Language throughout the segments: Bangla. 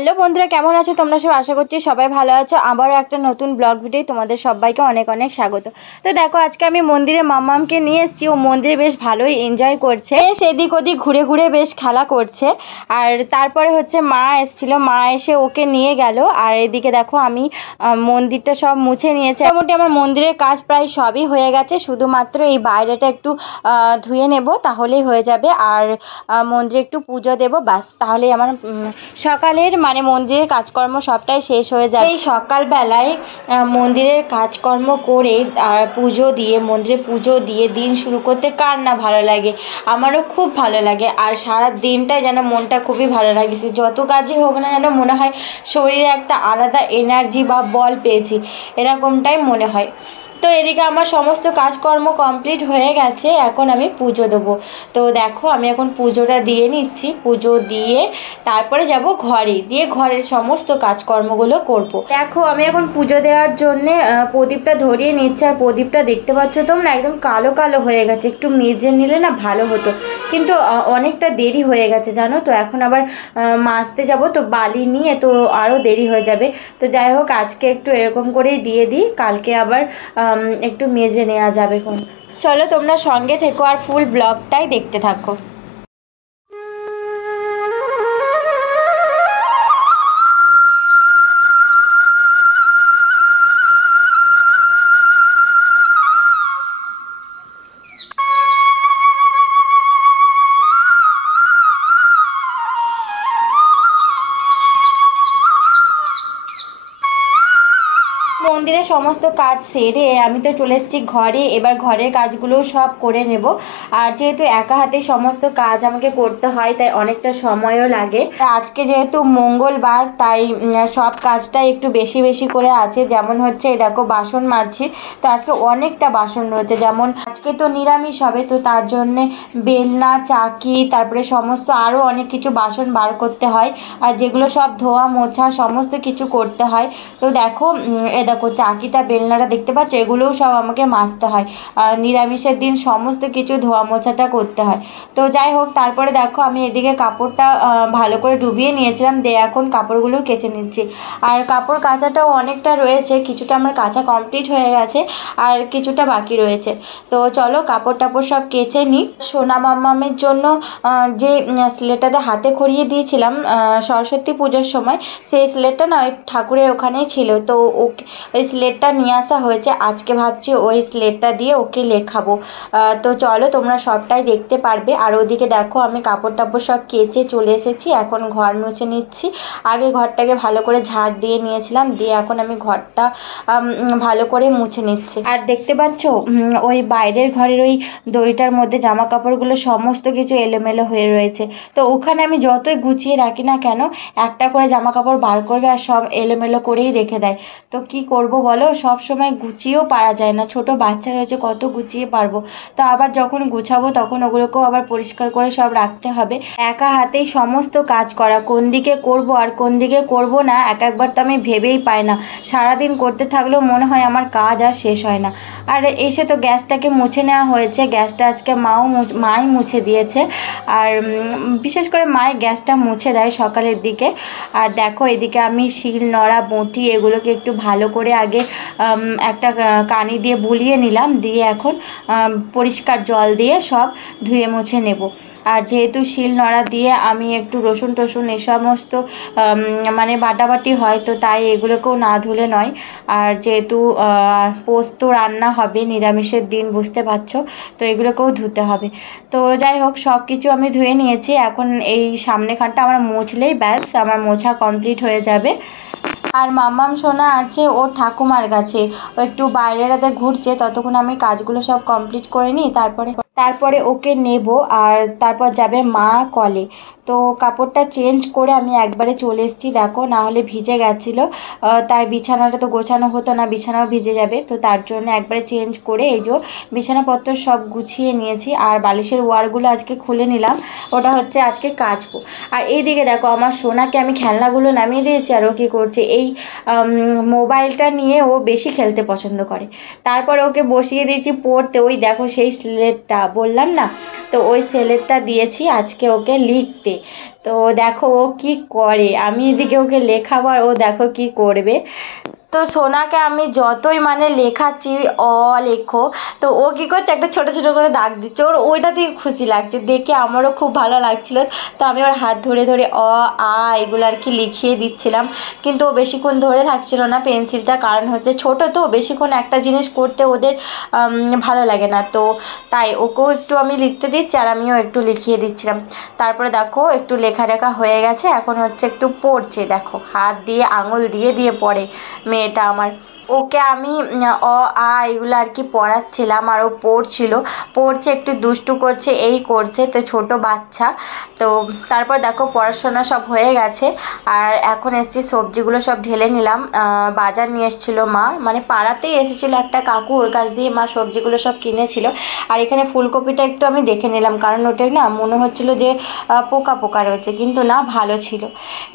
হ্যালো বন্ধুরা, কেমন আছো তোমরা সব? আশা করছি সবাই ভালো আছো। আবারও একটা নতুন ব্লগ ভিডিও তোমাদের সবাইকে অনেক অনেক স্বাগত। তো দেখো, আজকে আমি মন্দিরে মাম্মামকে নিয়ে এসেছি। ও মন্দিরে বেশ ভালোই এনজয় করছে, বেশ এদিক ওদিক ঘুরে ঘুরে বেশ খেলা করছে। আর তারপরে হচ্ছে মা এসেছিলো, মা এসে ওকে নিয়ে গেল। আর এদিকে দেখো আমি মন্দিরটা সব মুছে নিয়েছি। মোটামুটি আমার মন্দিরের কাজ প্রায় সবই হয়ে গেছে, শুধুমাত্র এই বাইরেটা একটু ধুয়ে নেব, তাহলেই হয়ে যাবে। আর মন্দিরে একটু পুজো দেবো, বাস, তাহলেই আমার সকালের মন্দিরের কাজকর্ম সবটাই শেষ হয়ে যায়। এই সকালবেলায় মন্দিরের কাজকর্ম করে আর পুজো দিয়ে, মন্দিরে পুজো দিয়ে দিন শুরু করতে কার না ভালো লাগে? আমারও খুব ভালো লাগে। আর সারা দিনটাই যেন মনটা খুবই ভালো লাগছে। যত কাজই হোক না যেন মনে হয় শরীরে একটা আলাদা এনার্জি বা বল পেয়েছি, এরকমটাই মনে হয়। তো এদিকে আমার সমস্ত কাজকর্ম কমপ্লিট হয়ে গেছে, এখন আমি পুজো দেবো। তো দেখো, আমি এখন পুজোটা দিয়ে নিচ্ছি। পুজো দিয়ে তারপরে যাব ঘরে, দিয়ে ঘরের সমস্ত কাজকর্মগুলো করব। দেখো, আমি এখন পুজো দেওয়ার জন্যে প্রদীপটা ধরিয়ে নিচ্ছি। আর প্রদীপটা দেখতে পাচ্ছ তোমরা, একদম কালো কালো হয়ে গেছে। একটু মেজে নিলে না ভালো হতো, কিন্তু অনেকটা দেরি হয়ে গেছে জানো তো। এখন আবার মাজতে যাব, তো বালি নিয়ে তো আরও দেরি হয়ে যাবে। তো যাই হোক, আজকে একটু এরকম করেই দিয়ে দিই, কালকে আবার একটু মেজে নেওয়া যাবে। চলো তোমরা সঙ্গে থেকো আর ফুল ব্লগটাই দেখতে থাকো। মন্দিরের সমস্ত কাজ সেরে আমি তো চলে এসেছি ঘরে। এবার ঘরের কাজগুলো সব করে নেব। আর যেহেতু একা হাতে সমস্ত কাজ আমাকে করতে হয়, তাই অনেকটা সময়ও লাগে। আজকে যেহেতু মঙ্গলবার, তাই সব কাজটাই একটু বেশি বেশি করে আছে। যেমন হচ্ছে এই দেখো, বাসন মাজছি। তো আজকে অনেকটা বাসন রয়েছে, যেমন আজকে তো নিরামিষ হবে, তো তার জন্যে বেলনা, চাকি, তারপরে সমস্ত আরও অনেক কিছু বাসন বার করতে হয়। আর যেগুলো সব ধোয়া মোছা সমস্ত কিছু করতে হয়। তো দেখো, দেখো চাকিটা, বেলনাটা দেখতে পাচ্ছ, এগুলোও সব আমাকে মাজতে হয়। আর নিরামিষের দিন সমস্ত কিছু ধোয়া মোছাটা করতে হয়। তো যাই হোক, তারপরে দেখো আমি এদিকে কাপড়টা ভালো করে ডুবিয়ে নিয়েছিলাম, দিয়ে এখন কাপড়গুলো কেচে নিচ্ছি। আর কাপড় কাচাটাও অনেকটা রয়েছে, কিছুটা আমার কাচা কমপ্লিট হয়ে গেছে আর কিছুটা বাকি রয়েছে। তো চলো কাপড় টাপড় সব কেচে নিই। সোনা মাম্মামের জন্য যে স্লেটটাতে হাতে খড়িয়ে দিয়েছিলাম সরস্বতী পুজোর সময়, সেই স্লেটটা না ওই ঠাকুরের ওখানেই ছিল। তো ওকে ওই স্লেটটা নিয়ে আসা হয়েছে। আজকে ভাবছি ওই স্লেটটা দিয়ে ওকে লেখাবো। তো চলো তোমরা সবটাই দেখতে পারবে। আর ওদিকে দেখো, আমি কাপড় টাপড় সব কেচে চলে এসেছি, এখন ঘর মুছে নিচ্ছি। আগে ঘরটাকে ভালো করে ঝাড় দিয়ে নিয়েছিলাম, দিয়ে এখন আমি ঘরটা ভালো করে মুছে নিচ্ছি। আর দেখতে পাচ্ছ, ওই বাইরের ঘরের ওই দড়িটার মধ্যে জামা কাপড়গুলো সমস্ত কিছু এলোমেলো হয়ে রয়েছে। তো ওখানে আমি যতই গুছিয়ে রাখি না কেন, একটা করে জামা কাপড় বার করবে আর সব এলোমেলো করেই রেখে দেয়। তো কি করব বলো, সব সময় গুছিয়েও পারা যায় না, ছোট বাচ্চা রয়েছে, কত গুছিয়ে পারবো। তো আবার যখন গুছাবো তখন ওগুলোকেও আবার পরিষ্কার করে সব রাখতে হবে। একা হাতেই সমস্ত কাজ করা, কোন দিকে করব আর কোন দিকে করব না এক একবার তো আমি ভেবেই পাই না। সারাদিন করতে থাকলেও মনে হয় আমার কাজ আর শেষ হয় না। আর এসে তো গ্যাসটাকে মুছে নেওয়া হয়েছে, গ্যাসটা আজকে মাই মুছে দিয়েছে। আর বিশেষ করে মাই গ্যাসটা মুছে দেয় সকালের দিকে। আর দেখো, এদিকে আমি শিল নোড়া বঁটি এগুলোকে একটু ভালো করে আগে একটা কানি দিয়ে বুলিয়ে নিলাম, দিয়ে এখন পরিষ্কার জল দিয়ে সব ধুয়ে মুছে নেব। আর যেহেতু শিল নোড়া দিয়ে আমি একটু রসুন টসুন এ সমস্ত বাটাবাটি হয়, তো তাই এগুলোকেও না ধুলে নয়। আর যেহেতু পোস্ত রান্না হবে নিরামিষের দিন, বুঝতে পারছো, তো এগুলোকেও ধুতে হবে। তো যাই হোক, সব কিছু আমি ধুয়ে নিয়েছি। এখন এই সামনেখানটা আমার মুছলেই ব্যাস আমার মোছা কমপ্লিট হয়ে যাবে। আর মাম্মাম সোনা আছে ওর ঠাকুমার কাছে, ও একটু বাইরেটাতে ঘুরছে, ততক্ষণ আমি কাজগুলো সব কমপ্লিট করে নিই। তারপরে ওকে নেব, আর তারপর যাবে মা কলে। তো কাপড়টা চেঞ্জ করে আমি একবারে চলে এসেছি, দেখো, না হলে ভিজে গেছিলো। তাই বিছানাটা তো গোছানো হতো না, বিছানাও ভিজে যাবে। তো তার জন্য একবারে চেঞ্জ করে এই যে বিছানাপত্র সব গুছিয়ে নিয়েছি। আর বালিশের ওয়ারগুলো আজকে খুলে নিলাম, ওটা হচ্ছে আজকে কাচবো। আর এইদিকে দেখো, আমার সোনাকে আমি খেলনাগুলো নামিয়ে দিয়েছি, আর ও কী করছে, এই মোবাইলটা নিয়ে ও বেশি খেলতে পছন্দ করে। তারপরে ওকে বসিয়ে দিয়েছি পড়তে, ওই দেখো সেই স্লেটটা বললাম না, তো ওই স্লেটটা দিয়েছি আজকে ওকে লিখতে। তো দেখো ও কি করে, আমি এদিকে ওকে লেখাবো আর ও দেখো কি করবে। তো সোনাকে আমি যতই মানে লেখাচ্ছি অ লেখো, তো ও কী করছে একটা ছোটো ছোটো করে দাগ দিচ্ছে, ওর ওইটাতেই খুশি লাগছে দেখে, আমারও খুব ভালো লাগছিল। তো আমি ওর হাত ধরে ধরে অ আ এগুলো আর কি লিখিয়ে দিচ্ছিলাম, কিন্তু ও বেশিক্ষণ ধরে থাকছিল না পেন্সিলটা, কারণ হচ্ছে ছোটো তো বেশিক্ষণ একটা জিনিস করতে ওদের ভালো লাগে না, তো তাই ওকেও একটু আমি লিখতে দিচ্ছি আর আমিও একটু লিখিয়ে দিচ্ছিলাম। তারপরে দেখো একটু লেখা লেখা হয়ে গেছে, এখন হচ্ছে একটু পড়ছে, দেখো হাত দিয়ে আঙুল দিয়ে দিয়ে পড়ে মেয়েটা আমার। ওকে আমি অ আ এগুলো আর কি পড়াচ্ছিলাম আর ও পড়ছে একটু দুষ্টু করছে এই করছে, তো ছোট বাচ্চা। তো তারপর দেখো পড়াশোনা সব হয়ে গেছে আর এখন এসছি সবজিগুলো সব ঢেলে নিলাম। বাজার নিয়ে এসেছিলো মা, মানে পাড়াতেই এসেছিলো একটা কাকু, ওর কাছ দিয়ে মা সবজিগুলো সব কিনেছিল। আর এখানে ফুলকপিটা একটু আমি দেখে নিলাম, কারণ ওটা না মনে হচ্ছিলো যে পোকা পোকা রয়েছে, কিন্তু না ভালো ছিল।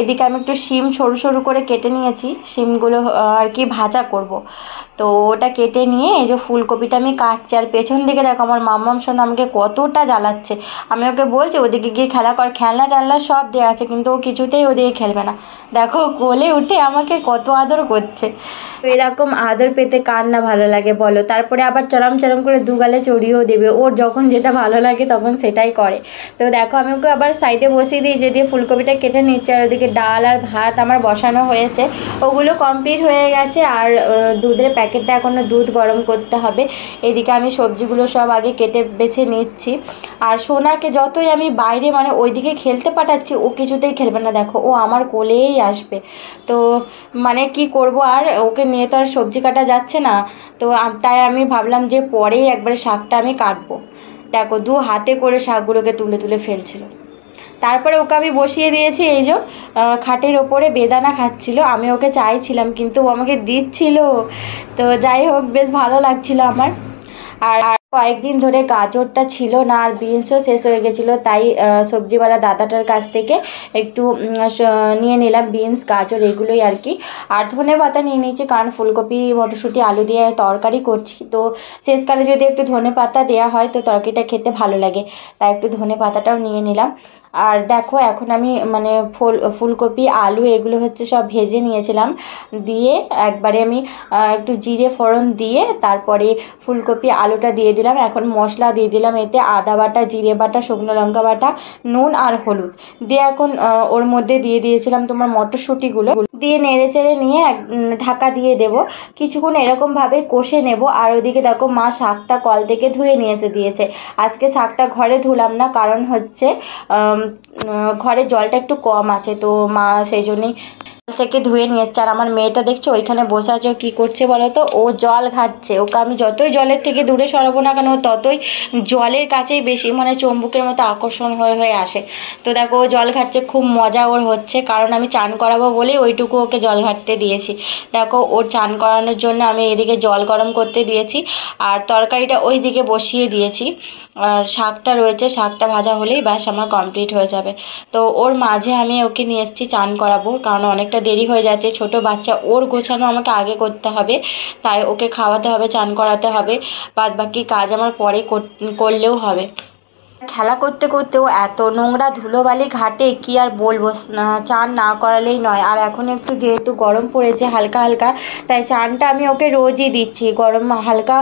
এদিকে আমি একটু শিম সরু সরু করে কেটে নিয়েছি, শিমগুলো আর কি ভাজা করব। তো ওটা কেটে নিয়ে এই যে ফুলকপিটা আমি কাটছি, আর পেছন দিকে দেখো আমার মাম্মাম সোনা আমাকে কতটা জ্বালাচ্ছে। আমি ওকে বলছি ওদিকে গিয়ে খেলা কর, খেলনা টেলনা সব দেওয়া আছে, কিন্তু ও কিছুতেই ওদিকে খেলবে না। দেখো কোলে উঠে আমাকে কত আদর করছে। তো এরকম আদর পেতে কার না ভালো লাগে বলো। তারপরে আবার চরম চরম করে দুগালে চড়িয়েও দেবে, ওর যখন যেটা ভালো লাগে তখন সেটাই করে। তো দেখো আমি ওকে আবার সাইডে বসিয়ে দিয়েছি, দিয়ে ফুলকপিটা কেটে নিচ্ছে, আর ওদিকে ডাল আর ভাত আমার বসানো হয়েছে, ওগুলো কমপ্লিট হয়ে গেছে। আর দুধের প্যাকেটটা এখনও দুধ গরম করতে হবে। এদিকে আমি সবজিগুলো সব আগে কেটে বেছে নিচ্ছি। আর সোনাকে যতই আমি বাইরে মানে ওইদিকে খেলতে পাঠাচ্ছি, ও কিছুতেই খেলবে না, দেখো ও আমার কোলেই আসবে। তো মানে কি করব, আর ওকে নিয়ে তো আর সবজি কাটা যাচ্ছে না। তো তাই আমি ভাবলাম যে পরেই একবারে শাকটা আমি কাটবো। দেখো দু হাতে করে শাকগুলোকে তুলে তুলে ফেলছিল। তারপরে ওকে আমি বসিয়ে দিয়েছি এই যে খাটের ওপরে, বেদানা খাচ্ছিল, আমি ওকে চাইছিলাম কিন্তু ও আমাকে দিচ্ছিল। তো যাই হোক বেশ ভালো লাগছিল আমার। আর কয়েকদিন ধরে গাজরটা ছিল না আর বিনসও শেষ হয়ে গেছিলো, তাই সবজিওয়ালা দাদাটার কাছ থেকে একটু নিয়ে নিলাম বিনস গাজর এগুলোই আর কি। আর ধনেপাতা নিয়ে নিয়েছি, কারণ ফুলকপি মটরশুঁটি আলু দিয়ে তরকারি করছি, তো শেষকালে যদি একটু ধনেপাতা দেওয়া হয় তো তরকারিটা খেতে ভালো লাগে, তাই একটু ধনেপাতাটাও নিয়ে নিলাম। আর দেখো এখন আমি মানে ফুলকপি আলু এগুলো হচ্ছে সব ভেজে নিয়েছিলাম, দিয়ে একবারে আমি একটু জিরে ফোড়ন দিয়ে তারপরে ফুলকপি আলুটা দিয়ে দিলাম। এখন মশলা দিয়ে দিলাম, এতে আদা বাটা, জিরে বাটা, শুকনো লঙ্কা বাটা, নুন আর হলুদ দিয়ে এখন ওর মধ্যে দিয়ে দিয়েছিলাম তোমার মটরশুঁটিগুলো, দিয়ে নেড়ে চেড়ে নিয়ে ঢাকা দিয়ে দেবো, কিছুক্ষণ এরকমভাবে কষে নেব। আর ওদিকে দেখো মা শাকটা কল থেকে ধুয়ে দিয়েছে। আজকে শাকটা ঘরে ধুলাম না, কারণ হচ্ছে ঘরে জলটা একটু কম আছে, তো মা সেই জন্যই থেকে ধুয়ে নিয়ে এসছে। আর আমার মেয়েটা দেখছো ওইখানে বসে আছে, ও কী করছে বলো তো, ও জল ঘাটছে। ওকে আমি যতই জলের থেকে দূরে সরাবো না কেন, ও ততই জলের কাছেই বেশি মানে চুম্বকের মতো আকর্ষণ হয়ে হয়ে আসে। তো দেখো ও জল ঘাটছে, খুব মজা ওর হচ্ছে, কারণ আমি চান করাবো বলেই ওইটুকু ওকে জল ঘাটতে দিয়েছি। দেখো ওর চান করানোর জন্য আমি এদিকে জল গরম করতে দিয়েছি আর তরকারিটা ওই দিকে বসিয়ে দিয়েছি। আর শাকটা রয়েছে, শাকটা ভাজা হলেই ব্যাস আমার কমপ্লিট হয়ে যাবে। তো ওর মাঝে আমি ওকে নিয়ে এসেছি চান করাবো, কারণ অনেকটা দেরি হয়ে যাচ্ছে, ছোট বাচ্চা, ওর গোছানো আমাকে আগে করতে হবে, তাই ওকে খাওয়াতে হবে, চান করাতে হবে, বাদ বাকি কাজ আমার পরে করলেও হবে। খেলা করতে করতে ও এত নোংরা ধুলোবালি ঘাটে কি আর বলবো, চান না করালেই নয়। আর এখন একটু যেহেতু গরম পড়েছে হালকা হালকা, তাই চানটা আমি ওকে রোজই দিচ্ছি, গরম হালকা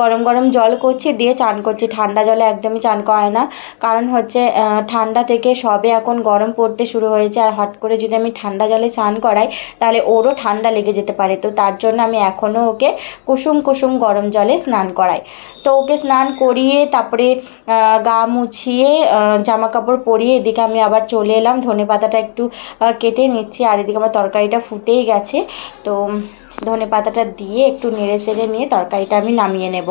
গরম গরম জল করছি দিয়ে চান করছি, ঠান্ডা জলে একদমই চান করায় না। কারণ হচ্ছে ঠান্ডা থেকে সবে এখন গরম পড়তে শুরু হয়েছে, আর হট করে যদি আমি ঠান্ডা জলে চান করাই তাহলে ওরও ঠান্ডা লেগে যেতে পারে, তো তার জন্য আমি এখনও ওকে কুসুম কুসুম গরম জলে স্নান করাই। তো ওকে স্নান করিয়ে তারপরে গা মুছিয়ে জামা কাপড় পরিয়ে এদিকে আমি আবার চলে এলাম, ধনেপাতাটা একটু কেটে নিচ্ছি। আর এদিকে আমার তরকারিটা ফুটেই গেছে, তো ধনেপাতাটা দিয়ে একটু নেড়ে চেড়ে নিয়ে তরকারিটা আমি নামিয়ে নেব।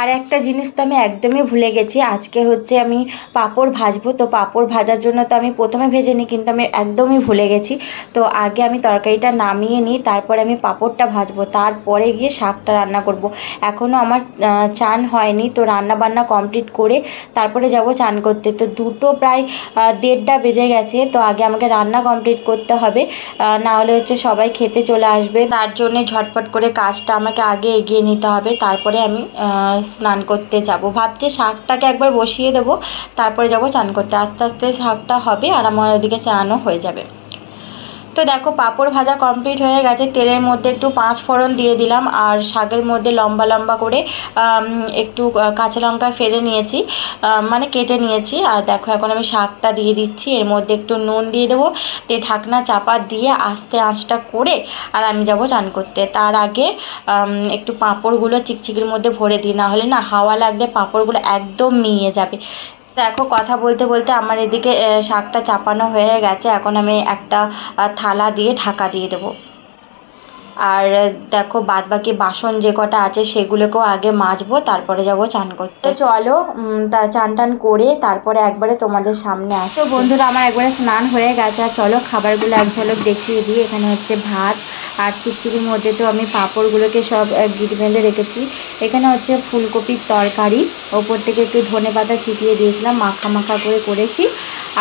আর একটা জিনিস তো আমি একদমই ভুলে গেছি, আজকে হচ্ছে আমি পাঁপড় ভাজবো, তো পাঁপড় ভাজার জন্য তো আমি প্রথমে ভেজে নিই, কিন্তু আমি একদমই ভুলে গেছি। তো আগে আমি তরকারিটা নামিয়ে নিই, তারপরে আমি পাঁপড়টা ভাজবো, তারপরে গিয়ে শাকটা রান্না করব। এখনও আমার চান হয়নি, তো রান্না বান্না কমপ্লিট করে তারপরে যাব চান করতে। তো দুটো প্রায় 1:30 বেজে গেছে, তো আগে আমাকে রান্না কমপ্লিট করতে হবে, না হলে হচ্ছে সবাই খেতে চলে আসবে, তার জন্যে ঝটপট করে কাজটা আমাকে আগে এগিয়ে নিতে হবে, তারপরে আমি স্নান করতে যাব। ভাবছি শাকটাকে একবার বসিয়ে দেবো, তারপরে যাব চান করতে। আস্তে আস্তে শাকটা হবে আর আমার ওদিকে চানও হয়ে যাবে। তো দেখো পাঁপড় ভাজা কমপ্লিট হয়ে গেছে। তেলের মধ্যে একটু 5 ফোড়ন দিয়ে দিলাম আর শাকের মধ্যে লম্বা লম্বা করে একটু কাঁচা লঙ্কা ফেলে নিয়েছি, মানে কেটে নিয়েছি। আর দেখো এখন আমি শাকটা দিয়ে দিচ্ছি, এর মধ্যে একটু নুন দিয়ে দেবো, দিয়ে ঢাকনা চাপা দিয়ে আস্তে আঁচটা করে আর আমি যাব চান করতে। তার আগে একটু পাঁপড়গুলো চিকচিকির মধ্যে ভরে দিই, না হলে না হাওয়া লাগলে পাঁপড়গুলো একদম মিয়ে যাবে। দেখো কথা বলতে বলতে আমার এদিকে শাকটা চাপানো হয়ে গেছে। এখন আমি একটা থালা দিয়ে ঢাকা দিয়ে দেবো। আর দেখো বাদবাকি বাসন যে কটা আছে সেগুলোকেও আগে মাজবো, তারপরে যাব চান করতে। তো চলো তা চান টান করে তারপরে একবারে তোমাদের সামনে আসি। তো বন্ধুরা আমার একবারে স্নান হয়ে গেছে, আর চলো খাবারগুলো এক ঝলক দেখিয়ে দিই। এখানে হচ্ছে ভাত, আর চিকচিকির মধ্যে তো আমি পাঁপড়গুলোকে সব গিট বেঁধে রেখেছি। এখানে হচ্ছে ফুলকপির তরকারি, ওপর থেকে একটু ধনেপাতা ছিটিয়ে দিয়েছিলাম, মাখা মাখা করে করেছি।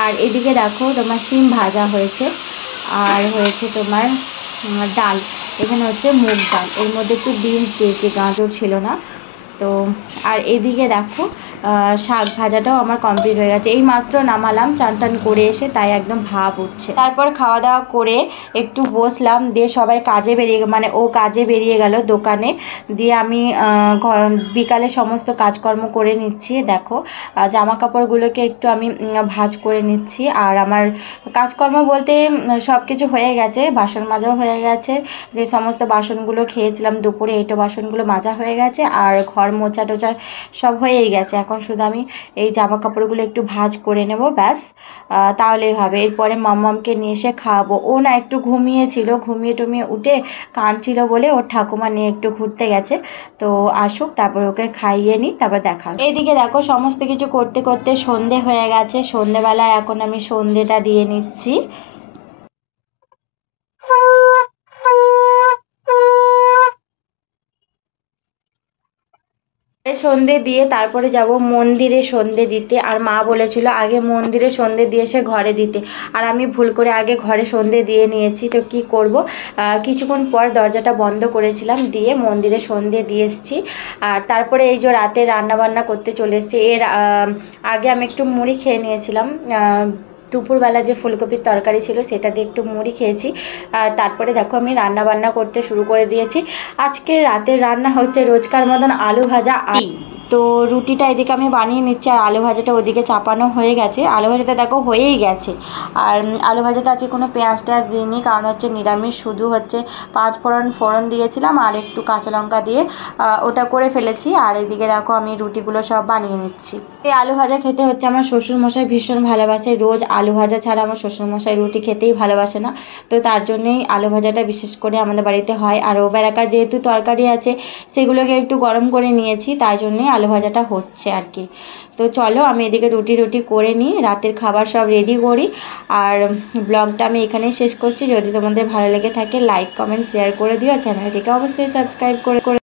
আর এদিকে দেখো তোমার শিম ভাজা হয়েছে, আর হয়েছে তোমার ডাল। এখানে হচ্ছে মুগ ডাল, এর মধ্যে একটু বিনস দিয়েছি, গাজর ছিল না তো। আর এদিকে দেখো শাক ভাজাটাও আমার কমপ্লিট হয়ে গেছে, এই মাত্র নামালাম চান টান করে এসে, তাই একদম ভাব উঠছে। তারপর খাওয়া দাওয়া করে একটু বসলাম, দিয়ে সবাই কাজে বেরিয়ে মানে ও কাজে বেরিয়ে গেল দোকানে, দিয়ে আমি বিকালে সমস্ত কাজকর্ম করে নিচ্ছি। দেখো জামা কাপড়গুলোকে একটু আমি ভাঁজ করে নিচ্ছি। আর আমার কাজকর্ম বলতে সব কিছু হয়ে গেছে, বাসন মাজাও হয়ে গেছে, যে সমস্ত বাসনগুলো খেয়েছিলাম দুপুরে এইটো বাসনগুলো মাজা হয়ে গেছে, আর ঘর মোছা টোচা সব হয়েই গেছে। এখন শুধু আমি এই জামা কাপড়গুলো একটু ভাঁজ করে নেব, ব্যাস তাহলেই হবে। এরপরে মাম্মামকে নিয়ে এসে খাওয়াবো। ও না একটু ঘুমিয়েছিল, ঘুমিয়ে টুমিয়ে উঠে কাঁদছিল বলে ওর ঠাকুমা নিয়ে একটু ঘুরতে গেছে। তো আসুক তারপর ওকে খাইয়ে নিই, তারপর দেখা হবে। এইদিকে দেখো সমস্ত কিছু করতে করতে সন্ধে হয়ে গেছে। সন্ধেবেলায় এখন আমি সন্ধেটা দিয়ে নিচ্ছি। সন্ধে দিয়ে তারপরে যাব মন্দিরে সন্ধে দিতে। আর মা বলেছিল আগে মন্দিরে সন্ধে দিয়ে এসে ঘরে দিতে, আর আমি ভুল করে আগে ঘরে সন্ধে দিয়ে নিয়েছি। তো কি করব, কিছুক্ষণ পর দরজাটা বন্ধ করেছিলাম, দিয়ে মন্দিরে সন্ধে দিয়ে এসেছি। আর তারপরে এই যে রাতে রান্নাবান্না করতে চলে এসেছি। এর আগে আমি একটু মুড়ি খেয়ে নিয়েছিলাম, দুপুরবেলা যে ফুলকপির তরকারি ছিল সেটা দিয়ে একটু মুড়ি খেয়েছি। তারপরে দেখো আমি রান্না বান্না করতে শুরু করে দিয়েছি। আজকে রাতের রান্না হচ্ছে রোজকার মতন আলু ভাজা। তো রুটিটা এদিকে আমি বানিয়ে নিচ্ছি, আর আলু ভাজাটা ওদিকে চাপানো হয়ে গেছে। আলু ভাজাটা দেখো হয়েই গেছে। আর আলু ভাজাতে আজকে কোনো পেঁয়াজ টেয়াজ দিইনি, কারণ হচ্ছে নিরামিষ, শুধু হচ্ছে 5 ফোড়ন দিয়েছিলাম আর একটু কাঁচা লঙ্কা দিয়ে ওটা করে ফেলেছি। আর এদিকে দেখো আমি রুটিগুলো সব বানিয়ে নিচ্ছি। এই আলু ভাজা খেতে হচ্ছে আমার শ্বশুরমশাই ভীষণ ভালোবাসে, রোজ আলু ভাজা ছাড়া আমার শ্বশুরমশাই রুটি খেতেই ভালোবাসে না। তো তার জন্যেই আলু ভাজাটা বিশেষ করে আমাদের বাড়িতে হয়। আর ও বেলাকার যেহেতু তরকারি আছে সেগুলোকে একটু গরম করে নিয়েছি, তাই জন্যেই আলু ভাজাটা হচ্ছে আর কি। তো চলো আমি এদিকে রুটি করে নিই, রাতের খাবার সব রেডি করি। আর ব্লগটা আমি এখানেই শেষ করছি। যদি তোমাদের ভালো লেগে থাকে লাইক কমেন্ট শেয়ার করে দিও, চ্যানেলটিকে অবশ্যই সাবস্ক্রাইব করে